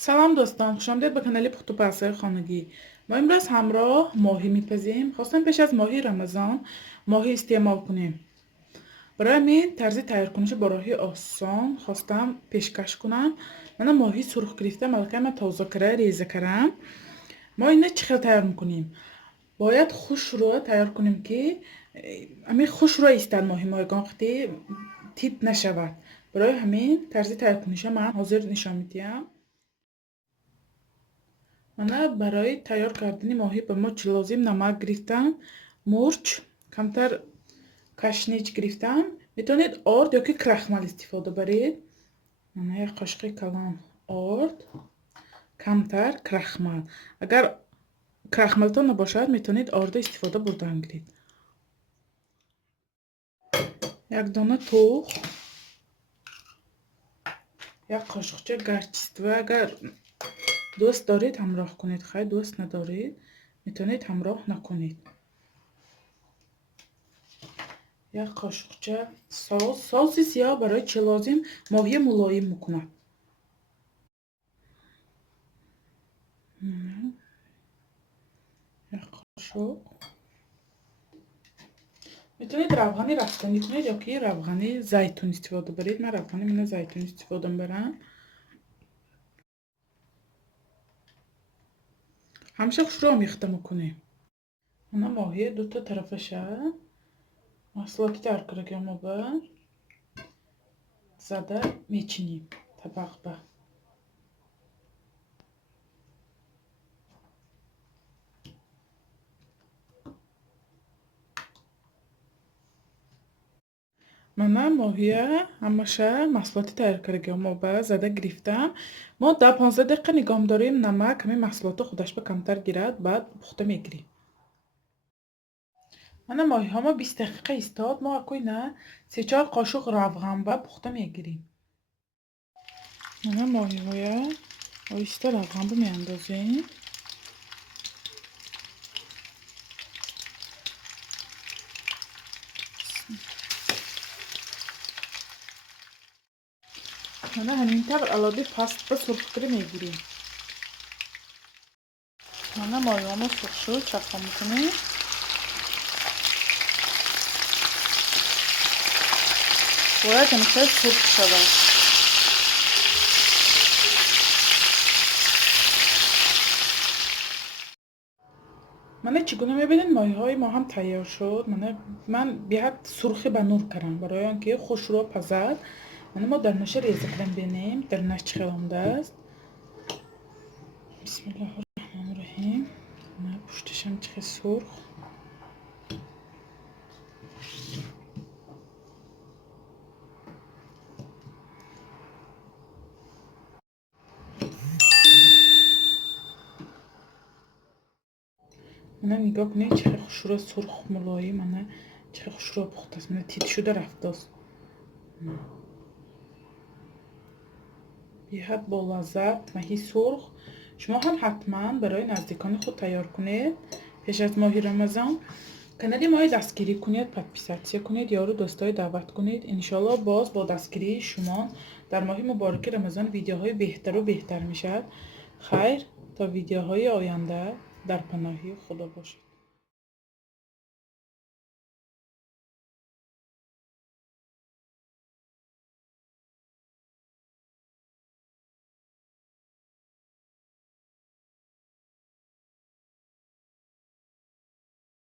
سلام دوستان، خوش آمدید به کانال پخت و پزهای خانگی. ما امروز همراه ماهی میپزیم. خواستم پیش از ماهی رمضان ماهی استعمال کنیم. برای من طرز تیار کنش با راهی آسان خواستم پیشکش کنم. من ماهی سرخ گرفتم، البته من تازه کرده ریزه کردم. ما اینه چه خیلی تیار میکنیم؟ باید خوش رو تیار کنیم که همین خوش رو ایستد ماهی وقتی تیت نشود. برای همین طرز تیار کنش من حاضر نشان میدم. من برای تیار کردن ماهی به ما چی لازم؟ نمک گرفتم، مرچ، کمتر کشنیج گرفتم. میتونید آرد یا که کرخمل استفاده برید. من یک قاشق کلان آرد، کمتر کرخمل. اگر کرخملتون نباشد میتونید آرد استفاده بردن گیرید. یک دانه تخم، یک قاشقچه گرچیست و اگر دوست دارید همراه کنید، خیلی دوست ندارید میتونید همراه نکنید. یک قاشقچه سس سیاه برای چی لازم؟ ماهی ملایم میکنه. یک قاشق. میتونید روغنی رفتنی کنید یا که روغنی زیتون استفاده برید. من روغنی من زیتون استفاده برم. همیشه خوش رو آمیخته میکنیم. من ماهی دو تا طرفشه محصولاتی تیار کردم با زده میچینیم طبق به. من ماهیه همشه محصولاتی تیار کردم با زده گرفتم. ما 10-15 دقیقه نگاه داریم نمک همین محصولات خودش به کمتر گیرد، بعد پخته میگیریم. من ماهی ها 20 دقیقه ایستاد، ما اکوی نه 3-4 قاشق روغن با پخته میگیریم. من ماهی های آیسته روغن با میاندازیم. من همین طور علاوه پاست به سرخ کره میگیریم. من ماهی ها سرخ شد چکا میکنیم. باید همیشه سرخ شود. من چگونه میبینید ماهی های ما هم تیار شد. من بیاد سرخی به نور کردم برای آنکه خوش رو پزد. ما در نشه ریزه کردم بینیم در نش چخل آمده است. بسم الله الرحمن الرحیم. من پشتشم چخل سرخ. من نگاه کنید چخل خوش رو سرخ ملایی. من چخل خوش رو پخته است. من تیت شده رفته است. بیاد با لذت ماهی سرخ. شما هم حتما برای نزدیکان خود تیار کنید پیش از ماه رمضان. کانال ما دستگیری کنید، پادپیساتسیا کنید، یارو دوستای دعوت کنید. انشالله باز با دستگیری شما در ماه مبارک رمضان ویدیوهای بهتر و بهتر میشد. خیر تا ویدیوهای آینده در پناهی خدا باشید.